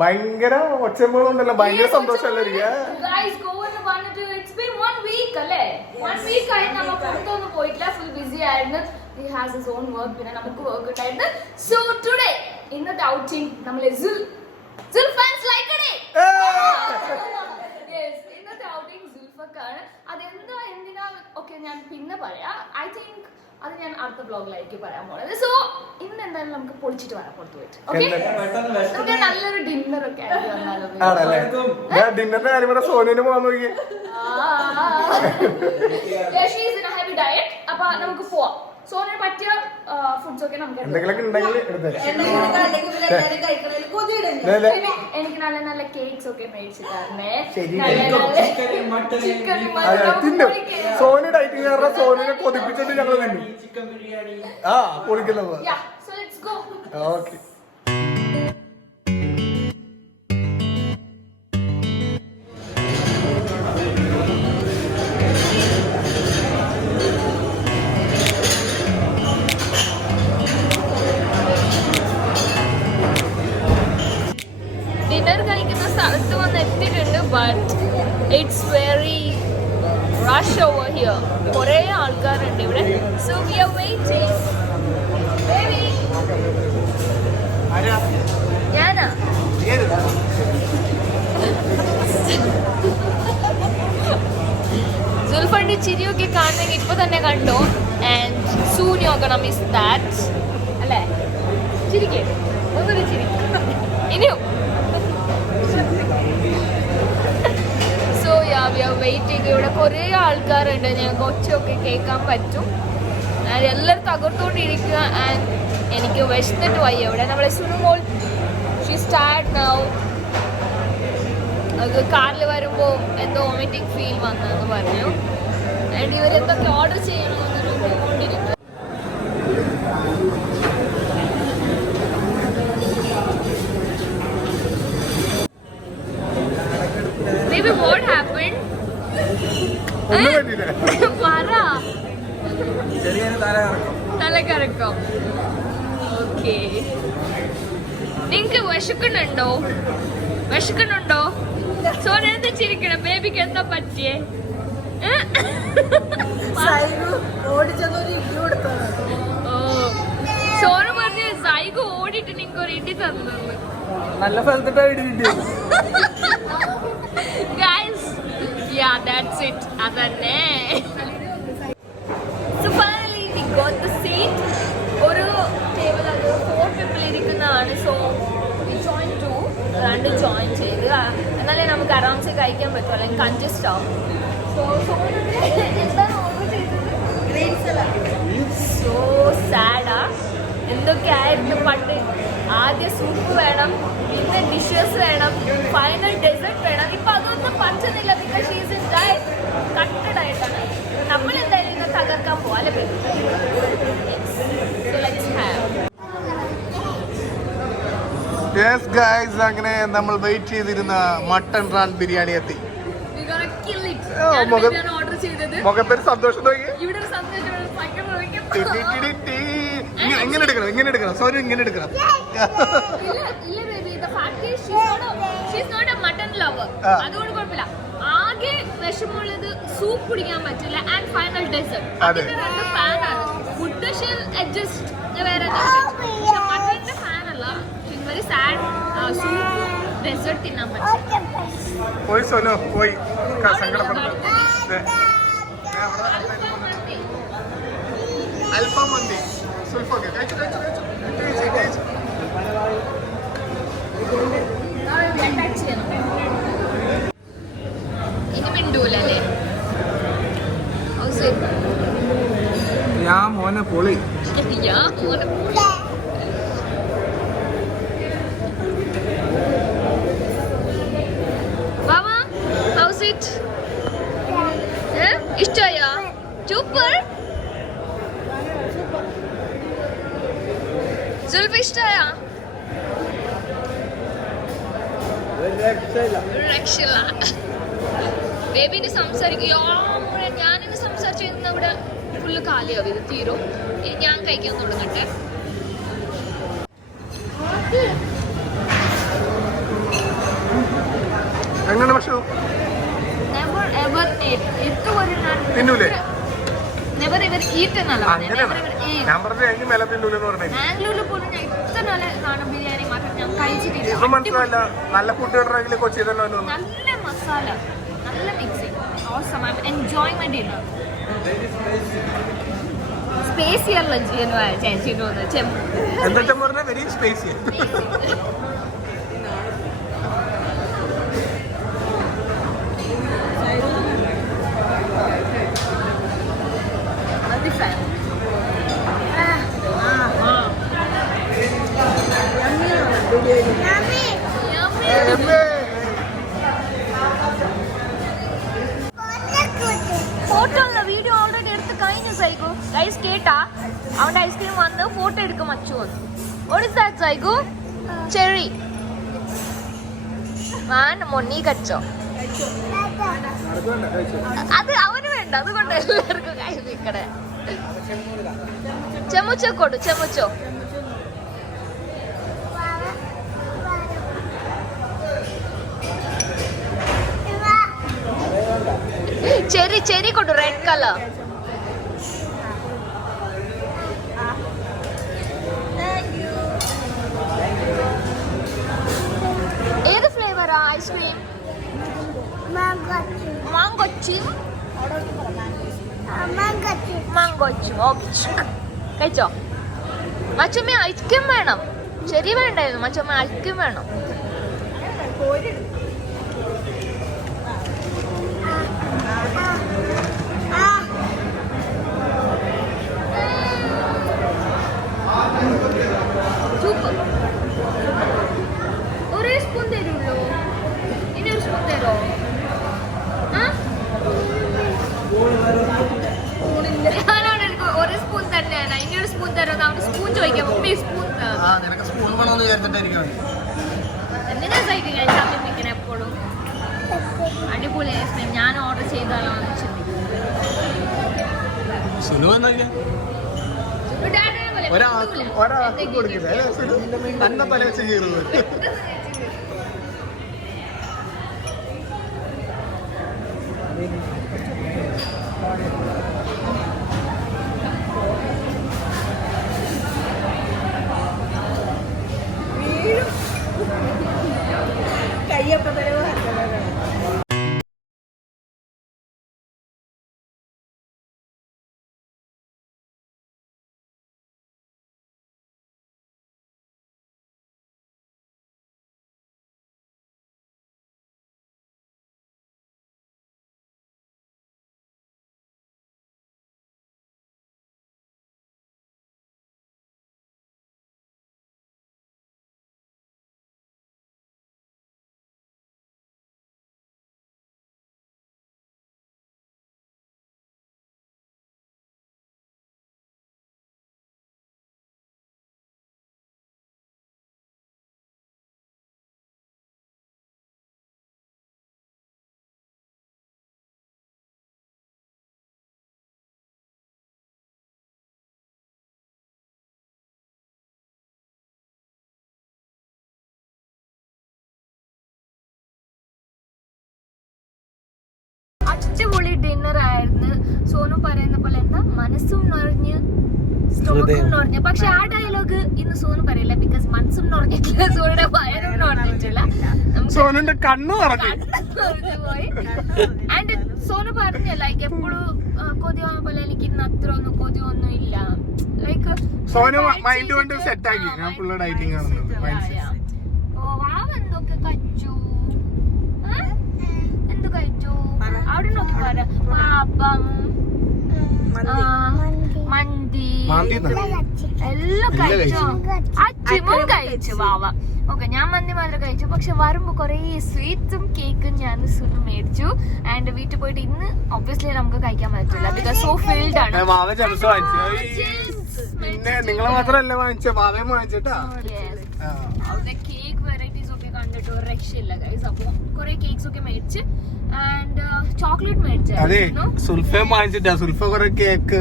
ഭയങ്കര ഒച്ചമ്പോഴുണ്ടല്ലോ, ഭയങ്കര സന്തോഷമല്ലേ? പിന്നെ നമുക്ക് വർക്ക് ഉണ്ടായിരുന്നു. സോ ടുഡേ ഇന്നത്തെ ഔട്ടിംഗ് നമ്മളെ ഇന്നത്തെ ഔട്ടിംഗ് സുൽഫക്കാണ്. അതെന്താ എന്തിനാ ഒക്കെ ഞാൻ പിന്നെ പറയാം. ഐ തിങ്ക് അത് ഞാൻ അടുത്ത ബ്ലോഗിലായിരിക്കും പറയാൻ പോണത്. സോ ഇന്ന് എന്തായാലും നമുക്ക് പൊളിച്ചിട്ട് വരാം, പുറത്തു പോയിട്ട്. നമുക്ക് നല്ലൊരു ഡിന്നർ ഒക്കെ ആയിട്ട് വന്നാലോ? ഡിന്നറിന്റെ കാര്യം പറയാം. സോനുവിന് പോകാൻ നോക്കി. അപ്പൊ നമുക്ക് പോവാം. സോനിന് പറ്റിയ ഫുഡ്സ് ഒക്കെ നമുക്ക് എനിക്ക് നല്ല നല്ല കേക്ക്സ് ഒക്കെ മേടിച്ചു തരണേ. സോനി ഡയറ്റിംഗ് കാരണം സോനിനെ കൊതിപ്പിച്ചിട്ട് ഞങ്ങൾ തിന്നു. ആ പൊളിക്കുന്നത്. ഓക്കെ. ഡിന്നർ കഴിക്കുന്ന സ്ഥലത്ത് വന്ന് എത്തിയിട്ടുണ്ട്. But it's very rush over here. കുറേ ആൾക്കാരുണ്ട് ഇവിടെ. So we are waiting. ഞാനാ സുൽഫന്റെ ചിരിയൊക്കെ കാണണമെങ്കിൽ ഇപ്പൊ തന്നെ കണ്ടോ. And soon you are gonna miss that. അല്ലേ? ചിരിക്കേ, ഒന്നൊരു ചിരി. ഇനിയും വെയിറ്റിംഗ്. ഇവിടെ കുറേ ആൾക്കാരുണ്ട്. ഞങ്ങൾക്ക് ഒച്ചയൊക്കെ കേൾക്കാൻ പറ്റും. ആൻഡ് എല്ലാവരും തകർത്തുകൊണ്ടിരിക്കുക. ആൻഡ് എനിക്ക് വിശന്നിട്ട് വയ്യ. ഇവിടെ നമ്മളെ സുനുമോൾ ഷീസ് ടയർഡ് നൗ. അത് കാറിൽ വരുമ്പോൾ എന്തോ വോമിറ്റിംഗ് ഫീൽ വന്നെന്ന് പറഞ്ഞു. ആൻഡ് ഇവരെന്തൊക്കെ ഓർഡർ ചെയ്യണമെന്ന് നോക്കിക്കൊണ്ടിരിക്കും. Baby, what happened? തലകറക്കം. ഓക്കെ. നിങ്ങക്ക് വിശക്കുന്നുണ്ടോ? സോന എന്താ ചിരിക്കണം? ബേബിക്ക് എന്താ പറ്റിയേ? സോന പറഞ്ഞു സൈഗു ഓടിട്ട് നിങ്ങക്ക് ഒരു ഇടി തന്നു. നല്ല സ്ഥലത്തിട്ടാ ഇടി കിട്ടിയത്. Guys, yeah, that's it. അതന്നെ. So finally we got the seat. ഒരു ടേബിൾ അത് 4 people ഇരിക്കുന്നതാണ്. So we joined 2. രണ്ട് ജോയിൻ ചെയ്ത് എന്നാലേ നമുക്ക് ആരാംസെ കഴിക്കാൻ പറ്റും, അല്ലെങ്കിൽ കൺജസ്റ്റ് ആവും. സോ എന്താണ് ഓർഡർ ചെയ്തത്? Green salad. സോ സാഡാ. എന്തൊക്കെയായിരുന്നു പണ്ട്? ആദ്യം സൂപ്പ് വേണം, പിന്നെ ഡിഷസ് വേണം, ഫൈനൽ ഡെസേർട്ട് വേണം. ഇപ്പൊ അതൊന്നും പറ്റുന്നില്ല. Because she's in diet, cutted ആയിട്ടാണ്. നമ്മൾ എന്തായാലും ഇന്ന് തകർക്കാൻ പോവാ അല്ലേ? So let's have. Yes guys, അങ്ങനെ നമ്മൾ വെയിറ്റ് ചെയ്തിരുന്ന മട്ടൺ റാൻ ബിരിയാണി എത്തി. മുഖത്തൊരു സന്തോഷം നോക്കി. എങ്ങനെ എടുക്കണം സോറി, ഇങ്ങനെ എടുക്കണം. അതുകൊണ്ട് കുഴപ്പമില്ല. ആകെ വിഷമമുള്ളത് സൂപ്പ് കുടിക്കാൻ പറ്റില്ല. And final dessert. അതിന്റെ രണ്ട് ഫാനാണ്. ഫുഡ് അഡ്ജസ്റ്റ് വേറെ മറ്റേ ഫാനല്ല. Very sad. സൂപ്പ് ഡെസേർട്ട് തിന്നാൻ പറ്റും. പോയി സോനോ പോയി സങ്കടപ്പെടുന്നു. അൽഫാം മന്തി സുൽഫൊക്കെ ഇനി മിണ്ടൂലല്ലേ? ഞാൻ മോനെ പൊളി. ഇഷ്ടമായോ? സൂപ്പർ. സുൽഫ ഇഷ്ടായ രക്ഷയില്ല. ബേബിന് സംസാരിക്കുക ഞാനിന്ന് സംസാരിച്ചു ഇവിടെ ഫുള്ള് കാലിയാവും. ഇത് തീരും. ഇനി ഞാൻ കഴിക്കാൻ തുടങ്ങട്ടെ. എങ്ങനെ പക്ഷേ നെവർ എവർ ഇതുവരെ തിന്നൂലേ? നെവർ എവർ ഈറ്റ് എന്നല്ല, ഞാൻ പറഞ്ഞ എനിക്ക് മേലെ തിന്നൂലെന്ന് പറഞ്ഞു. ബാംഗ്ലൂരിൽ പോലും ഞാൻ ഇത്ര നല്ല നാടൻ ബിരിയാണി മാത്രം ഞാൻ കഴിച്ചിട്ടില്ല. ഇത് മനസ്സിലല്ല, നല്ല ഫുഡ് കിട്ടണമെങ്കിൽ കൊച്ചി തന്നെ വന്നു. നല്ല മസാല, നല്ല mixing. Awesome. I'm enjoying my dinner. Spacey lunch ചേച്ചി എന്താ പറഞ്ഞാൽ വെരി സ്പേസി. വീഡിയോ ഓൾറെഡി എടുത്ത് കഴിഞ്ഞു. സൈഗു ഗൈസ് കേട്ടാ, അവന്റെ ഐസ്ക്രീം വന്ന് ഫോട്ടോ എടുക്കും അച്ചു വന്നു. What is that, സൈഗു? ചെറി മൊണ്ണി കച്ചോ. അത് അവന് വേണ്ട, അതുകൊണ്ട് എല്ലാവർക്കും കഴിച്ചു നിക്കടെ. ചെമുച്ചോ കൊടു, ചെമുച്ചോ. ചെറി ചെറി കൊടു, റെഡ് കളർ. ഏത് ഫ്ലേവറാ ഐസ്ക്രീം? മാങ്കോച്ചിം. മാങ്കോച്ചിം. ഓക്കെ, കഴിച്ചോ? മച്ചമ്മ ഐസ്ക്രീം വേണം. ചെറി വേണ്ടായിരുന്നു, മച്ചമ്മ ഐസ്ക്രീം വേണം. സൂപ്പർ. ഒരേ സ്പൂൺ തരുള്ളൂ. ഇനി ഒരു സ്പൂൺ തരോ? ഞാനവിടെ എനിക്ക് ഒരു സ്പൂൺ തന്നെയാണ്. ഇനി ഒരു സ്പൂൺ തരോ? അവിടെ സ്പൂൺ ചോദിക്കാം. മമ്മി സ്പൂൺ എന്തിനാ സൈക്കിൾ കഴിച്ചാൽ നിൽക്കണ എപ്പോഴും? അടിപൊളി ഐസ്ക്രീം. ഞാൻ ഓർഡർ ചെയ്താലോ എന്ന് ഒരാൾക്ക് കൊടുക്കില്ല, തന്നെ തല വെച്ച് കീറുന്നത്. അടിപൊളി ഡിന്നർ ആയിരുന്നു. സോനു പറയുന്ന പോലെ എന്താ, മനസ്സും നിറഞ്ഞ് സ്റ്റോക്കും നിറഞ്ഞ്. പക്ഷെ ആ ഡയലോഗ് ഇന്ന് സോനു പറയില്ല, ബിക്കോസ് മനസ്സും നിറഞ്ഞിട്ടില്ല, സോനുടെ വയറും നിറഞ്ഞിട്ടില്ല, സോനുന്റെ കണ്ണു പോയി. ആൻഡ് സോനു പറഞ്ഞ ലൈക്ക് എപ്പോഴും കൊതി വന്ന പോലെ എനിക്ക് ഇന്ന് അത്ര ഒന്നും കൊതി ഒന്നും ഇല്ല. ലൈക്ക് സോനു മൈൻഡ് കൊണ്ട് സെറ്റ് ആക്കി. ഞാൻ ഫുള്ള് ഡയറ്റിംഗ് ആണ്. വാവെന്തൊക്കെ കഴിച്ചു, എന്ത് കഴിച്ചു അവിടെ നോക്കി പറ. പാപ്പം, മന്തി എല്ലാം കഴിച്ചോ? അച്ചിമും കഴിച്ചു വാവ. ഓക്കെ, ഞാൻ മന്തി മാത്രം കഴിച്ചു. പക്ഷെ വരുമ്പോ കൊറേ സ്വീറ്റ്സും കേക്കും ഞാൻ മേടിച്ചു. ആൻഡ് വീട്ടിൽ പോയിട്ട് ഇന്ന് ഒബ്വിയസ്ലി നമുക്ക് കഴിക്കാൻ പറ്റില്ല, ബിക്കോസ് സോ ഫിൽഡ് ആണ്. പിന്നെ നിങ്ങളെ മാത്രല്ല വാങ്ങിച്ച ബാബയും വാങ്ങിച്ചിട്ടാ. കേക്ക് വെറൈറ്റീസ് ഒക്കെ കണ്ടിട്ട് ഒരു രക്ഷയില്ല ഗൈസ്. അപ്പൊ കുറെ കേക്ക്സ് ഒക്കെ മേടിച്ച് ആൻഡ് ചോക്ലേറ്റ് മേടിച്ചു. അതെ സുൽഫ വാങ്ങിച്ചിട്ടാ. സുൽഫ കുറെ കേക്ക്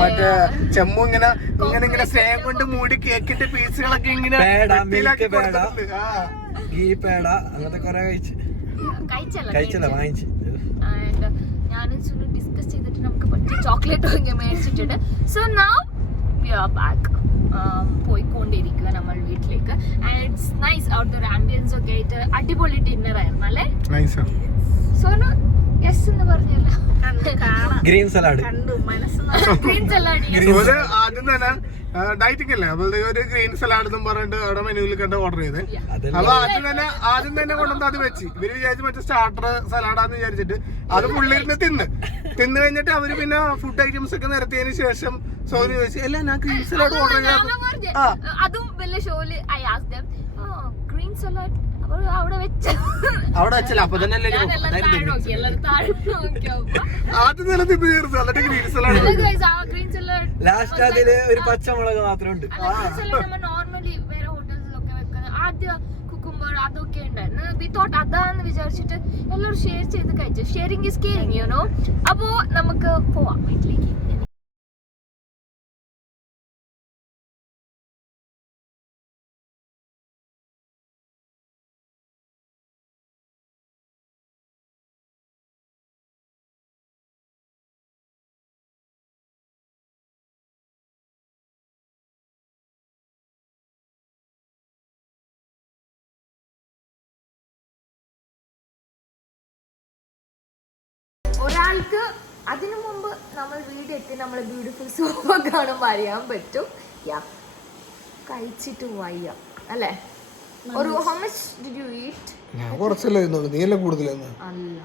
മറ്റേ ചെമ്മു ഇങ്ങനെ ഇങ്ങനെ ഇങ്ങനെ സ്നേഹം കൊണ്ട് മൂടി കേക്കിന്റെ പീസുകളൊക്കെ ഇങ്ങനെ അങ്ങനത്തെ കൊറേ കഴിച്ചല്ല വാങ്ങിച്ചു. ആൻഡ് ഞാനും ഡിസ്കസ് ചെയ്തിട്ട് നമുക്ക് പറ്റിയ ചോക്ലേറ്റ് ഒക്കെ മേടിച്ചിട്ടുണ്ട്. So now we are back. പോയിക്കൊണ്ടിരിക്കുക നമ്മൾ വീട്ടിലേക്ക്. And it's nice. അവിടുത്തെ ആംബിയൻസ് ഒക്കെ ആയിട്ട് അടിപൊളി ഡിന്നർ ആയിരുന്നു അല്ലേ? സോനു യെസ് എന്ന് പറഞ്ഞല്ലോ. ഗ്രീൻ സലാഡ് ഗ്രീൻ സലാഡ് ആദ്യം തന്നെ ഡയറ്റിംഗ് അല്ലേ അവളുടെ ഒരു ഗ്രീൻ സലാഡ് എന്നും പറഞ്ഞിട്ട് അവിടെ മെനുവിൽ കണ്ട് ഓർഡർ ചെയ്ത്. അപ്പൊ ആദ്യം തന്നെ കൊണ്ടുവന്ന് അത് വെച്ച് ഇവര് വിചാരിച്ചു മറ്റേ സ്റ്റാർട്ടർ സലാഡാന്ന് വിചാരിച്ചിട്ട് അത് പുള്ളിരുന്ന് തിന്ന് കഴിഞ്ഞിട്ട് അവര് പിന്നെ ഫുഡ് ഐറ്റംസ് ഒക്കെ നിരത്തിയതിനു ശേഷം സോനു ചോദിച്ചു അല്ല ഞാൻ ഗ്രീൻ സലാഡ് ഓർഡർ ചെയ്യാം. അതും വലിയ ഷോയില് I asked them green salad അവിടെ വെച്ചല്ല. അപ്പൊ തന്നെ ആദ്യം തന്നെ തിന്ന് ചേർത്ത് എന്നിട്ട് ഗ്രീൻ സലാഡ്. ലാസ്റ്റ് അതില് ഒരു പച്ചമുളക് മാത്രം ഉണ്ട്. നോർമലി വേറെ ഹോട്ടൽസിലൊക്കെ വെക്കുന്നത് ആദ്യം കുക്കുംബർ അതൊക്കെ ഉണ്ടായിരുന്നു. വി തോട്ട് അതാന്ന് വിചാരിച്ചിട്ട് എല്ലാവരും ഷെയർ ചെയ്ത് കഴിച്ചു. Sharing is caring you know. അപ്പോ നമുക്ക് പോവാം വീട്ടിലേക്ക്. ഒരാൾക്ക് അതിനു മുമ്പ് നമ്മൾ വീടെത്തി നമ്മൾ ബ്യൂട്ടിഫുൾ സോഫ കാണുമ്പോൾ അറിയാൻ പറ്റും യാ കഴിച്ചിട്ട് വയ്യ അല്ലേ? ഒരു how much did you eat? കുറച്ചല്ലേ നീല കൂടുതലെന്ന് അല്ല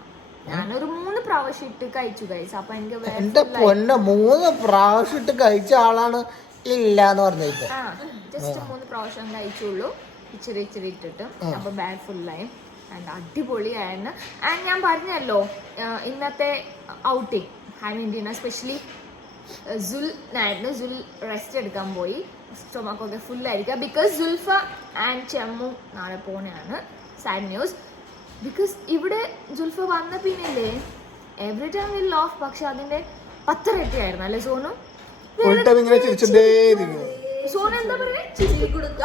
ഞാനൊരു 3 പ്രാവശ്യം ഇട്ട് കഴിച്ചു കഴിച്ചു. അപ്പൊ എനിക്ക് എന്റെ പൊന്നെ 3 പ്രാവശ്യം ഇട്ട് കഴിച്ച ആളാണ് ഇല്ലാന്ന് പറഞ്ഞിട്ട്. ജസ്റ്റ് 3 പ്രാവശ്യം കഴിച്ചുള്ളൂ ഇച്ചിരി ഇട്ടിട്ട്. അപ്പൊ ബാഗ് ഫുള്ളായി ആൻഡ് അടിപൊളിയായിരുന്നു. ആൻഡ് ഞാൻ പറഞ്ഞല്ലോ ഇന്നത്തെ ഔട്ടിങ് ഹാൻഡ് ഡിന്നർ സ്പെഷ്യലി സുൽ റെസ്റ്റ് എടുക്കാൻ പോയി. സ്റ്റൊമക്കൊക്കെ ഫുള്ളായിരിക്കുക ബിക്കോസ് സുൽഫ ആൻഡ് ചെമ്മു നാളെ പോണെയാണ്. സാഡ് ന്യൂസ് ബിക്കോസ് ഇവിടെ സുൽഫ വന്ന പിന്നില്ലേ എവറി ടൈം വിൽ ഓഫ്. പക്ഷെ അതിന്റെ 10 ഇരട്ടിയായിരുന്നു അല്ലേ സോനു? സോനു എന്താ പറയുക ചിരി കൊടുക്ക.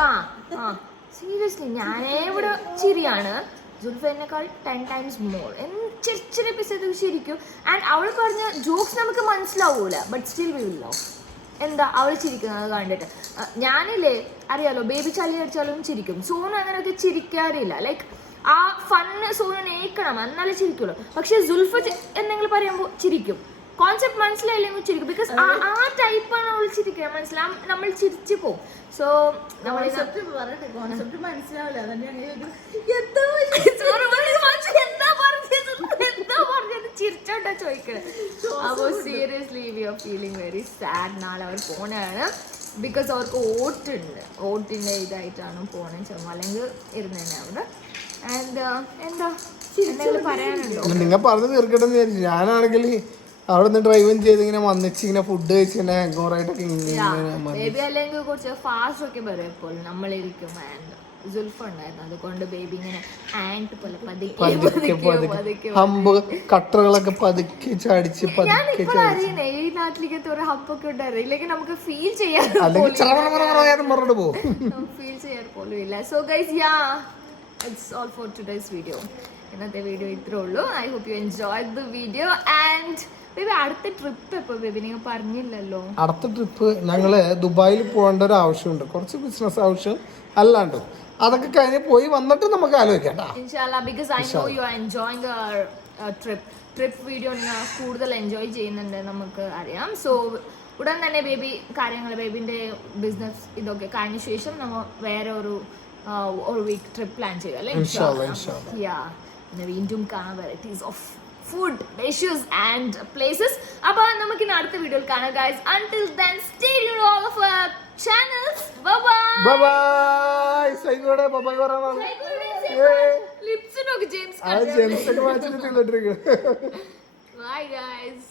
സീരിയസ്ലി ഞാനേ ഇവിടെ ചിരിയാണ്. സുൽഫേനേക്കാൾ 10 times more. ചെറിയ എപ്പിസോഡ് ശരിക്കും. ആൻഡ് അവൾ പറഞ്ഞ ജോക്സ് നമുക്ക് മനസ്സിലാവൂല but still we will love. എന്താ അവൾ ചിരിക്കുന്നത് കണ്ടിട്ട്. ഞാനില്ലേ അറിയാലോ ബേബി ചളി അടിച്ചാലും ചിരിക്കും. സോനു അങ്ങനെയൊക്കെ ചിരിക്കാറില്ല. ലൈക്ക് ആ ഫണ്ണ് സോനു നേക്കണം എന്നാലേ ചിരിക്കുള്ളൂ. പക്ഷെ സുൽഫ എന്തെങ്കിലും പറയുമ്പോൾ ചിരിക്കും. കോൺസെപ്റ്റ് മനസ്സിലായില്ലെങ്കിൽ ചിരിക്കും. ബിക്കോസ് ആ ടൈപ്പാണ് അവൾ ചിരിക്കുക. മനസ്സിലാവും നമ്മൾ ചിരിച്ചു പോകും. സോ നമ്മൾ ചിരിച്ചോട്ടാ ചോദിക്കണേ. അപ്പോൾ seriously we are feeling very sad. നാളെ അവർ പോണാണ് ബിക്കോസ് അവർക്ക് ഓട്ടിൻ്റെ ഇതായിട്ടാണ് പോണേ. ചുമ അല്ലെങ്കിൽ ഇരുന്നേനെ അവിടെ. ആൻഡ് എന്താ എന്തെങ്കിലും പറയാനുണ്ടോ? നിങ്ങൾ പറഞ്ഞു തീർക്കട്ടെ വിചാരിച്ചു. ഞാനാണെങ്കിൽ അവിടെ നിന്ന് ഡ്രൈവും ചെയ്ത് ഇങ്ങനെ വന്നിച്ച് ഇങ്ങനെ ഫുഡ് കഴിച്ച് ഇങ്ങനെ ഹാങ്ങോറായിട്ടൊക്കെ ബേബി അല്ലെങ്കിൽ കുറച്ച് ഫാസ്റ്റ് ഒക്കെ പറയും. എപ്പോഴും നമ്മളിരിക്കും. ആൻഡ് സുൽഫ ഉണ്ടായിരുന്നു. അതുകൊണ്ട് ബേബി ഇങ്ങനെ ആൻഡ് പോലെ ഹമ്പ് കട്ടറുകളൊക്കെ പതുക്കെ ചാടിച്ച് അറിയുന്നേ ഈ നാട്ടിലേക്ക് ഒരു ഹമ്പൊക്കെ ഉണ്ടായിരുന്നു. ഇല്ലെങ്കിൽ നമുക്ക് ഫീൽ ചെയ്യാൻ ഫീൽ ചെയ്യാൻ പോലും ഇല്ല. So guys ya it's all for today's video. ഇന്നത്തെ വീഡിയോ ഇത്രേ ഉള്ളൂ. I hope you enjoy the video. And baby അടുത്ത ട്രിപ്പ് എപ്പോ ബേബി നിങ്ങൾ പറഞ്ഞില്ലല്ലോ? അടുത്ത ട്രിപ്പ് ഞങ്ങള് ദുബായിൽ പോകേണ്ട ഒരു ആവശ്യമുണ്ട്. കുറച്ച് ബിസിനസ് ആവശ്യം അല്ലാണ്ട് അതൊക്കെ കഴിഞ്ഞ് പോയി വന്നിട്ട് നമുക്ക് ആലോചിക്കാം. ഇൻഷാല്ലാ because I know you are enjoying trip video കൂടുതൽ എൻജോയ് ചെയ്യുന്നുണ്ട് നമുക്ക് അറിയാം. സോ ഉടൻ തന്നെ ബേബി കാര്യങ്ങൾ ബേബിന്റെ ബിസിനസ് ഇതൊക്കെ കഴിഞ്ഞ ശേഷം നമ്മൾ വേറെ ഒരു വീക്ക് ട്രിപ്പ് പ്ലാൻ ചെയ്യുക അല്ലേ? പിന്നെ വീണ്ടും കാണാൻ varieties of food dishes and places. അപ്പൊ നമുക്ക് ഇനി അടുത്ത വീഡിയോയിൽ കാണാം guys. Until then stay tuned to all of our channels. Bye bye. Bye bye. Say good bye bye പറയണം. Lips നോക്ക് ജെയിംസ് ആ ജെയിംസ് ഒക്കെ വാങ്ങിച്ചിട്ട് Bye guys.